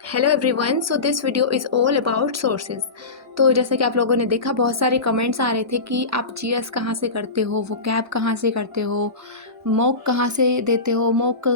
Hello everyone, so this video is all about sources. तो जैसे कि आप लोगों ने देखा, बहुत सारे कमेंट्स आ रहे थे कि आप जीएस कहाँ से करते हो, वो कैब कहाँ से करते हो, मॉक कहाँ से देते हो, मॉक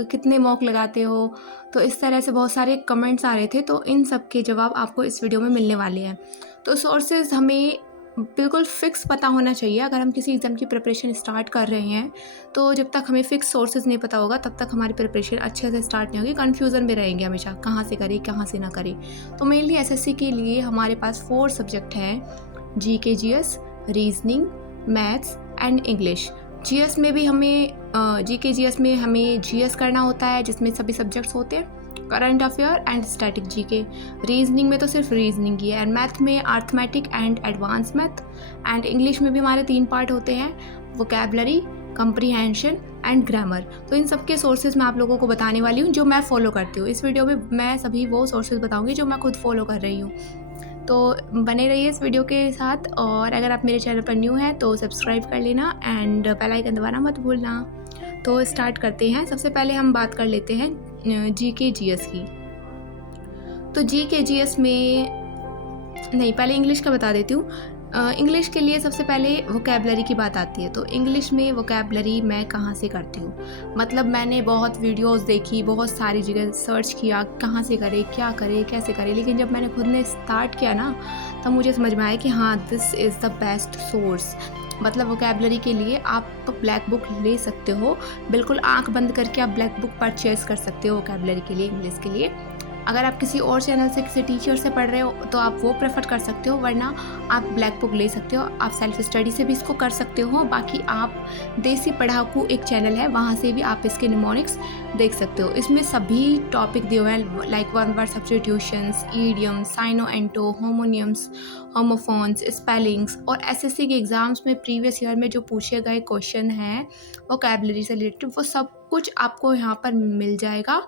कितने मॉक लगाते हो। तो इस तरह से बहुत सारे कमेंट्स आ रहे थे, तो इन सब के जवाब आपको इस वीडियो में मिलने वाले हैं। तो सोर्सेज हमें बिल्कुल फ़िक्स पता होना चाहिए। अगर हम किसी एग्ज़ाम की प्रिपरेशन स्टार्ट कर रहे हैं, तो जब तक हमें फ़िक्स सोर्सेज़ नहीं पता होगा, तब तक हमारी प्रिपरेशन अच्छे से स्टार्ट नहीं होगी, कन्फ्यूज़न में रहेंगे हमेशा, कहाँ से करें, कहाँ से ना करें। तो मेनली एसएससी के लिए हमारे पास 4 सब्जेक्ट हैं: GK, GS, reasoning, maths and English. GS में भी हमें जीके जीएस में हमें जीएस करना होता है, जिसमें सभी सब्जेक्ट्स होते हैं, current affair and static GK. Reasoning में तो सिर्फ रीजनिंग ही है, एंड मैथ में arithmetic and advance math. And English में भी हमारे 3 पार्ट होते हैं: वोकैबलरी, कंप्रीहेंशन एंड ग्रामर। तो इन सब के सोर्सेज मैं आप लोगों को बताने वाली हूँ जो मैं फॉलो करती हूँ। इस वीडियो में मैं सभी वो सोर्सेज बताऊँगी जो मैं खुद फॉलो कर रही हूँ। तो बने रहिए इस वीडियो के साथ, और अगर आप मेरे चैनल पर न्यू हैं तो सब्सक्राइब कर लेना एंड बेल आइकन दबाना मत भूलना। तो स्टार्ट करते हैं। सबसे पहले हम बात कर लेते हैं जीके जीएस की। तो जीके जीएस में नहीं, पहले इंग्लिश का बता देती हूँ। इंग्लिश के लिए सबसे पहले वोकैबलरी की बात आती है। तो इंग्लिश में वोकैबलरी मैं कहाँ से करती हूँ, मतलब मैंने बहुत वीडियोस देखी, बहुत सारी जगह सर्च किया, कहाँ से करें, क्या करें, कैसे करें। लेकिन जब मैंने खुद ने स्टार्ट किया ना, तब मुझे समझ में आया कि हाँ, this is the best source. मतलब वोकैबलरी के लिए आप ब्लैक बुक ले सकते हो, बिल्कुल आँख बंद करके आप ब्लैक बुक परचेज़ कर सकते हो वोकैबलरी के लिए, इंग्लिश के लिए। अगर आप किसी और चैनल से, किसी टीचर से पढ़ रहे हो, तो आप वो प्रेफर कर सकते हो, वरना आप ब्लैक बुक ले सकते हो। आप सेल्फ स्टडी से भी इसको कर सकते हो। बाकी आप देसी पढ़ाकू एक चैनल है, वहाँ से भी आप इसके निमोनिक्स देख सकते हो। इसमें सभी टॉपिक दिए हुए हैं, like one word substitutions, idiom, synonym antonym, homonyms, homophones, spellings. और एसएससी के एग्ज़ाम्स में प्रीवियस ईयर में जो पूछे गए क्वेश्चन हैं वोकैबलरी से रिलेटेड, वो सब कुछ आपको यहाँ पर मिल जाएगा।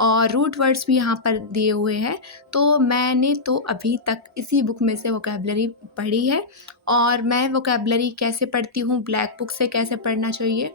और रूट वर्ड्स भी यहाँ पर दिए हुए हैं। तो मैंने तो अभी तक इसी बुक में से वोकैबलरी पढ़ी है। और मैं वोकैबलरी कैसे पढ़ती हूँ, ब्लैक बुक से कैसे पढ़ना चाहिए,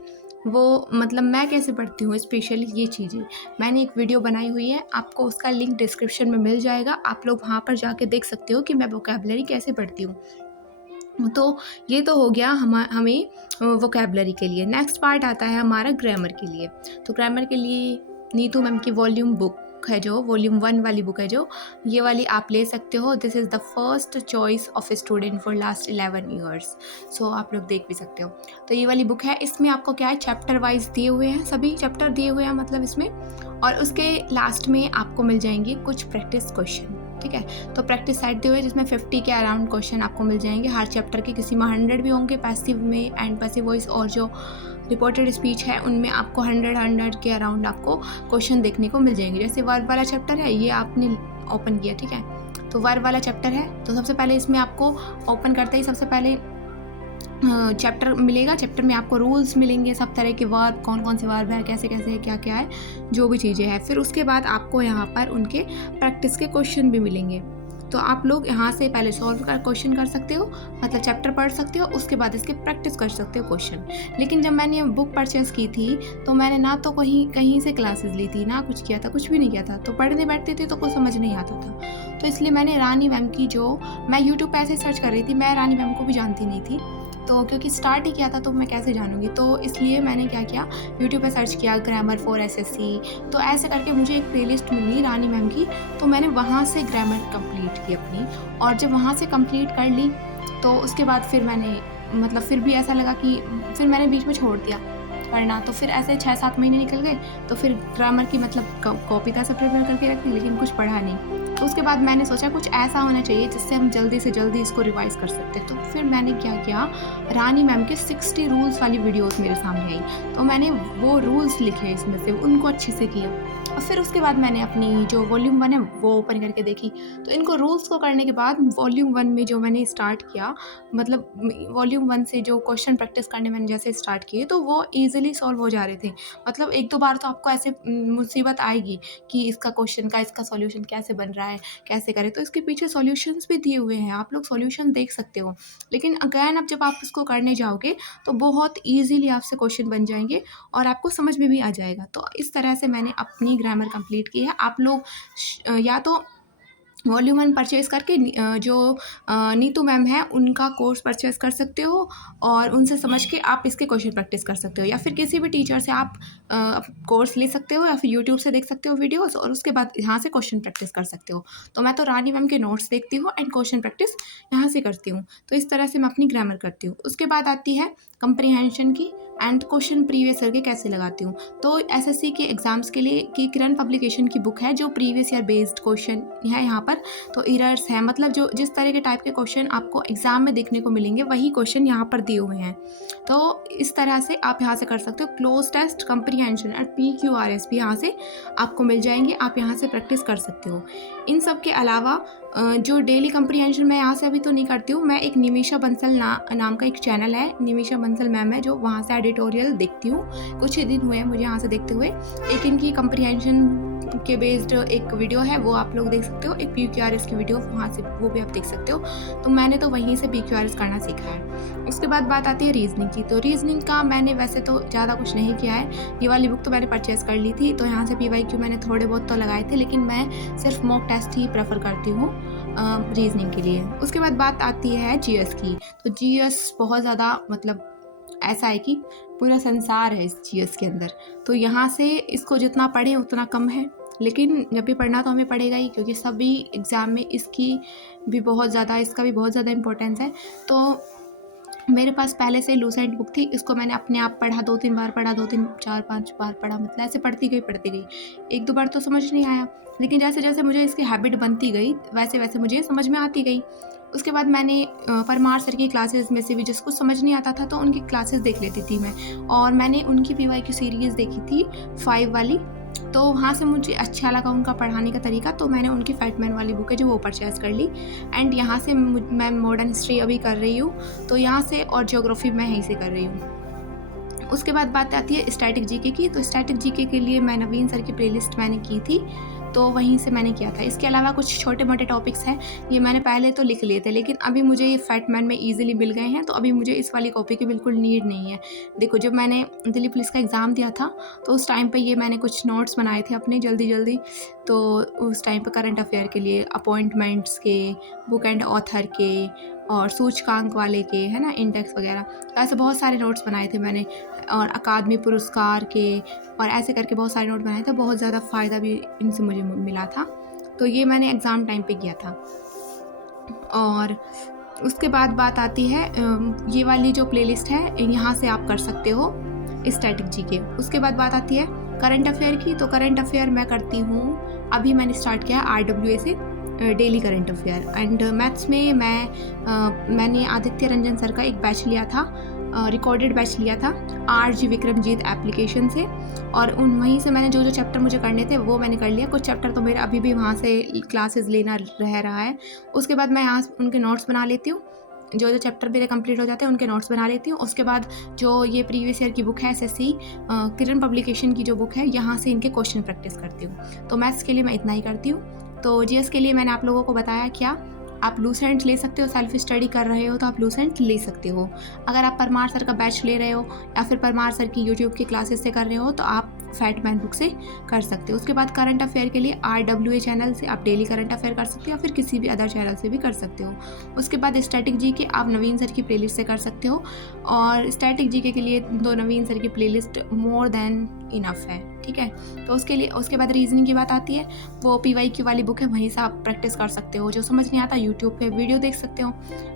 वो मतलब मैं कैसे पढ़ती हूँ, स्पेशली ये चीज़ें मैंने एक वीडियो बनाई हुई है, आपको उसका लिंक डिस्क्रिप्शन में मिल जाएगा। आप लोग वहाँ पर जाके देख सकते हो कि मैं वोकैबलरी कैसे पढ़ती हूँ। तो ये तो हो गया हमें वोकैबलरी के लिए। नेक्स्ट पार्ट आता है हमारा ग्रामर के लिए। तो ग्रामर के लिए नीतू मैम की वॉल्यूम बुक है, जो वॉल्यूम 1 वाली बुक है, जो ये वाली आप ले सकते हो। This is the first choice of a student for last 11 years. सो आप लोग देख भी सकते हो। तो ये वाली बुक है, इसमें आपको क्या है, चैप्टर वाइज दिए हुए हैं, सभी चैप्टर दिए हुए हैं मतलब इसमें। और उसके लास्ट में आपको मिल जाएंगे कुछ प्रैक्टिस क्वेश्चन, ठीक है। तो प्रैक्टिस सेट दिए हुए जिसमें 50 के अराउंड क्वेश्चन आपको मिल जाएंगे हर चैप्टर के। किसी में 100 भी होंगे पैसिव में एंड पैसिव वॉइस, और जो रिपोर्टेड स्पीच है उनमें आपको 100 के अराउंड आपको क्वेश्चन देखने को मिल जाएंगे। जैसे वर्ब वाला चैप्टर है, ये आपने ओपन किया, ठीक है। तो वर्ब वाला चैप्टर है, तो सबसे पहले इसमें आपको ओपन करते ही सबसे पहले चैप्टर मिलेगा। चैप्टर में आपको रूल्स मिलेंगे, सब तरह के वर्ब, कौन कौन से वर्ब है, कैसे कैसे है, क्या क्या है, जो भी चीज़ें हैं। फिर उसके बाद आपको यहाँ पर उनके प्रैक्टिस के क्वेश्चन भी मिलेंगे। तो आप लोग यहाँ से पहले सॉल्व कर क्वेश्चन कर सकते हो, मतलब चैप्टर पढ़ सकते हो, उसके बाद इसके प्रैक्टिस कर सकते हो क्वेश्चन। लेकिन जब मैंने बुक परचेज़ की थी, तो मैंने ना तो कहीं से क्लासेस ली थी, ना कुछ किया था, कुछ भी नहीं किया था। तो पढ़ने बैठते थे तो कुछ समझ नहीं आता था। तो इसलिए मैंने रानी मैम की, जो मैं यूट्यूब पे ऐसे सर्च कर रही थी, मैं रानी मैम को भी जानती नहीं थी, तो क्योंकि स्टार्ट ही किया था तो मैं कैसे जानूँगी। तो इसलिए मैंने क्या किया, यूट्यूब पे सर्च किया ग्रामर फॉर एसएससी। तो ऐसे करके मुझे एक प्लेलिस्ट मिली रानी मैम की, तो मैंने वहाँ से ग्रामर कंप्लीट की अपनी। और जब वहाँ से कंप्लीट कर ली, तो उसके बाद फिर मैंने, मतलब फिर भी ऐसा लगा कि फिर मैंने बीच में छोड़ दिया पढ़ना। तो फिर ऐसे 6-7 महीने निकल गए, तो फिर ग्रामर की मतलब कॉपी का सब प्रिपेयर करके रखी, लेकिन कुछ पढ़ा नहीं। तो उसके बाद मैंने सोचा कुछ ऐसा होना चाहिए जिससे हम जल्दी से जल्दी इसको रिवाइज कर सकते हैं। तो फिर मैंने क्या किया, रानी मैम के 60 रूल्स वाली वीडियोस मेरे सामने आई, तो मैंने वो रूल्स लिखे इसमें से, उनको अच्छे से किया। और फिर उसके बाद मैंने अपनी जो वॉल्यूम 1 है वो ओपन करके देखी। तो इनको रूल्स को करने के बाद वॉल्यूम 1 में जो मैंने स्टार्ट किया, मतलब वॉल्यूम 1 से जो क्वेश्चन प्रैक्टिस करने मैंने जैसे स्टार्ट किए, तो वो ईजिली सॉल्व हो जा रहे थे। मतलब 1-2 बार तो आपको ऐसे मुसीबत आएगी कि इसका क्वेश्चन का इसका सॉल्यूशन कैसे बन रहा है, कैसे करें। तो इसके पीछे सॉल्यूशंस भी दिए हुए हैं, आप लोग सॉल्यूशन देख सकते हो। लेकिन अगेन अब जब आप इसको करने जाओगे, तो बहुत ईजिली आपसे क्वेश्चन बन जाएंगे और आपको समझ में भी आ जाएगा। तो इस तरह से मैंने अपनी ग्रामर कंप्लीट की है, आप लोग या तो वॉल्यूम 1 परचेज़ करके जो नीतू मैम हैं उनका कोर्स परचेज़ कर सकते हो और उनसे समझ के आप इसके क्वेश्चन प्रैक्टिस कर सकते हो, या फिर किसी भी टीचर से आप कोर्स ले सकते हो, या फिर यूट्यूब से देख सकते हो वीडियोस और उसके बाद यहाँ से क्वेश्चन प्रैक्टिस कर सकते हो। तो मैं तो रानी मैम के नोट्स देखती हूँ एंड क्वेश्चन प्रैक्टिस यहाँ से करती हूँ। तो इस तरह से मैं अपनी ग्रामर करती हूँ। उसके बाद आती है कंप्रीहेंशन की एंड क्वेश्चन प्रीवियस ईयर के कैसे लगाती हूँ। तो एसएससी के एग्ज़ाम्स के लिए की किरण पब्लिकेशन की बुक है जो प्रीवियस ईयर बेस्ड क्वेश्चन है यहाँ पर। तो एरर्स हैं, मतलब जो जिस तरह के टाइप के क्वेश्चन आपको एग्ज़ाम में देखने को मिलेंगे वही क्वेश्चन यहाँ पर दिए हुए हैं। तो इस तरह से आप यहाँ से कर सकते हो। क्लोज टेस्ट, कंप्रीहेंशन और PQRS भी यहाँ से आपको मिल जाएंगे, आप यहाँ से प्रैक्टिस कर सकते हो। इन सब के अलावा जो डेली कंप्रीहेंशन मैं यहाँ से अभी तो नहीं करती हूँ, मैं एक निमिषा बंसल नाम का एक चैनल है, निमिषा बंसल मैम है, जो वहाँ से एडिटोरियल देखती हूँ। कुछ ही दिन हुए हैं मुझे यहाँ से देखते हुए। एक इनकी कंप्रीहेंशन के बेस्ड एक वीडियो है, वो आप लोग देख सकते हो। एक PQRS की वीडियो वहाँ से, वो भी आप देख सकते हो। तो मैंने तो वहीं से PQRS करना सीखा है। उसके बाद बात आती है रीजनिंग की। तो रीजनिंग का मैंने वैसे तो ज़्यादा कुछ नहीं किया है, ये वाली बुक तो मैंने परचेज़ कर ली थी, तो यहाँ से PYQ मैंने थोड़े बहुत तो लगाए थे, लेकिन मैं सिर्फ मॉक टेस्ट ही प्रेफर करती हूँ रीजनिंग के लिए। उसके बाद बात आती है GS की। तो GS बहुत ज़्यादा, मतलब ऐसा है कि पूरा संसार है इस GS के अंदर। तो यहाँ से इसको जितना पढ़ें उतना कम है, लेकिन जब भी पढ़ना तो हमें पड़ेगा ही, क्योंकि सभी एग्ज़ाम में इसका भी बहुत ज़्यादा इम्पोर्टेंस है। तो मेरे पास पहले से लूसेंट बुक थी, इसको मैंने अपने आप पढ़ा, 2-3 बार पढ़ा, 2-3, 4-5 बार पढ़ा, मतलब ऐसे पढ़ती गई। 1-2 बार तो समझ नहीं आया, लेकिन जैसे जैसे मुझे इसकी हैबिट बनती गई वैसे वैसे मुझे समझ में आती गई। उसके बाद मैंने परमार सर की क्लासेस में से भी जिसको समझ नहीं आता था तो उनकी क्लासेस देख लेती थी मैं, और मैंने उनकी PYQ सीरीज़ देखी थी 5 वाली। तो वहाँ से मुझे अच्छा लगा उनका पढ़ाने का तरीका, तो मैंने उनकी फैटमैन वाली बुक है जो वो परचेज़ कर ली। एंड यहाँ से मैं मॉडर्न हिस्ट्री अभी कर रही हूँ, तो यहाँ से, और ज्योग्राफी मैं यहीं से कर रही हूँ। उसके बाद बात आती है स्टैटिक GK की। तो स्टैटिक GK के लिए मैं नवीन सर की प्लेलिस्ट मैंने की थी, तो वहीं से मैंने किया था। इसके अलावा कुछ छोटे मोटे टॉपिक्स हैं, ये मैंने पहले तो लिख लिए थे, लेकिन अभी मुझे ये फैटमैन में ईजिली मिल गए हैं, तो अभी मुझे इस वाली कॉपी की बिल्कुल नीड नहीं है। देखो, जब मैंने दिल्ली पुलिस का एग्ज़ाम दिया था तो उस टाइम पे ये मैंने कुछ नोट्स बनाए थे अपने जल्दी, तो उस टाइम पे करंट अफेयर के लिए, अपॉइंटमेंट्स के, बुक एंड ऑथर के, और सूचकांक वाले के, है ना, इंडेक्स वगैरह, तो ऐसे बहुत सारे नोट्स बनाए थे मैंने, और अकादमी पुरस्कार के, और ऐसे करके बहुत सारे नोट बनाए थे। बहुत ज़्यादा फ़ायदा भी इनसे मुझे मिला था, तो ये मैंने एग्ज़ाम टाइम पे किया था। और उसके बाद बात आती है ये वाली जो प्लेलिस्ट है, यहाँ से आप कर सकते हो स्टैटिक GK। उसके बाद बात आती है करंट अफेयर की। तो करंट अफेयर मैं करती हूँ, अभी मैंने स्टार्ट किया RWA से daily current affair. And maths में मैंने आदित्य रंजन सर का एक बैच लिया था, रिकॉर्डेड बैच लिया था RG विक्रमजीत एप्लीकेशन से, और वहीं से मैंने जो चैप्टर मुझे करने थे वो मैंने कर लिया। कुछ चैप्टर तो मेरा अभी भी वहाँ से क्लासेस लेना रह रहा है। उसके बाद मैं यहाँ उनके नोट्स बना लेती हूँ, जो चैप्टर मेरे कंप्लीट हो जाते हैं उनके नोट्स बना लेती हूँ। उसके बाद जो ये प्रीवियस ईयर की बुक है SSC किरण पब्लिकेशन की जो बुक है, यहाँ से इनके क्वेश्चन प्रैक्टिस करती हूँ। तो मैथ्स के लिए मैं इतना ही करती हूँ। तो GS के लिए मैंने आप लोगों को बताया क्या, आप लूसेंट ले सकते हो, सेल्फ स्टडी कर रहे हो तो आप लूसेंट ले सकते हो। अगर आप परमार सर का बैच ले रहे हो या फिर परमार सर की यूट्यूब की क्लासेस से कर रहे हो तो आप फैटमैन बुक से कर सकते हो। उसके बाद करंट अफेयर के लिए RWA चैनल से आप डेली करंट अफेयर कर सकते हो, या फिर किसी भी अदर चैनल से भी कर सकते हो। उसके बाद स्टैटिक GK आप नवीन सर की प्लेलिस्ट से कर सकते हो, और स्टैटिक GK के लिए तो नवीन सर की प्लेलिस्ट मोर देन इनफ है, ठीक है। तो उसके बाद रीजनिंग की बात आती है, वो PYQ वाली बुक है, वहीं से आप प्रैक्टिस कर सकते हो। जो समझ नहीं आता यूट्यूब पे वीडियो देख सकते हो।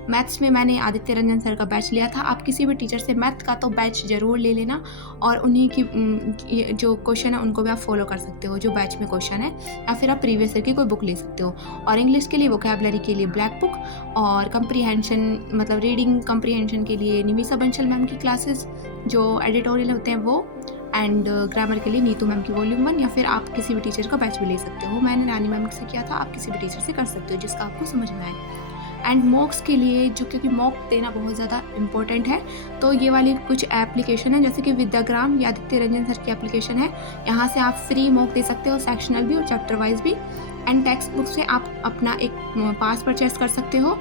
मैथ्स में मैंने आदित्य रंजन सर का बैच लिया था, आप किसी भी टीचर से मैथ का तो बैच ज़रूर ले लेना, और उन्हीं की जो क्वेश्चन है उनको भी आप फॉलो कर सकते हो जो बैच में क्वेश्चन है, या फिर आप प्रीवियस ईयर की कोई बुक ले सकते हो। और इंग्लिश के लिए वोकैबुलरी के लिए ब्लैक बुक, और कंप्रीहेंशन मतलब रीडिंग कंप्रीहेंशन के लिए निमिषा बंसल मैम की क्लासेस जो एडिटोरियल होते हैं वो, एंड ग्रामर के लिए नीतू मैम की वॉल्यूम 1, या फिर आप किसी भी टीचर का बैच भी ले सकते हो। मैंने रानी मैम से किया था, आप किसी भी टीचर से कर सकते हो जिसका आपको समझ में आए। एंड मॉक्स के लिए जो, क्योंकि मॉक देना बहुत ज़्यादा इंपॉर्टेंट है, तो ये वाली कुछ एप्लीकेशन है, जैसे कि विद्याग्राम या आदित्य रंजन सर की एप्लीकेशन है, यहाँ से आप फ्री मॉक दे सकते हो, सेक्शनल भी और चैप्टर वाइज भी। एंड टेक्स्ट बुक से आप अपना एक पास परचेस कर सकते हो,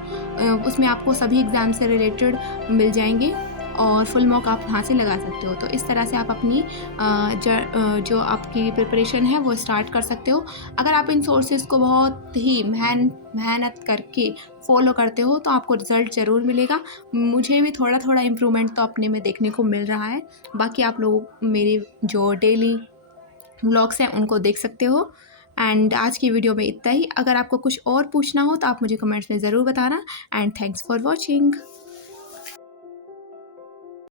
उसमें आपको सभी एग्ज़ाम से रिलेटेड मिल जाएंगे, और फुल मॉक आप वहाँ से लगा सकते हो। तो इस तरह से आप अपनी जो आपकी प्रिपरेशन है वो स्टार्ट कर सकते हो। अगर आप इन सोर्सेज़ को बहुत ही मेहनत करके फॉलो करते हो तो आपको रिज़ल्ट ज़रूर मिलेगा। मुझे भी थोड़ा-थोड़ा इम्प्रूवमेंट तो अपने में देखने को मिल रहा है। बाकी आप लोग मेरे जो डेली व्लॉग्स हैं उनको देख सकते हो। एंड आज की वीडियो में इतना ही। अगर आपको कुछ और पूछना हो तो आप मुझे कमेंट्स में ज़रूर बताना। And thanks for watching.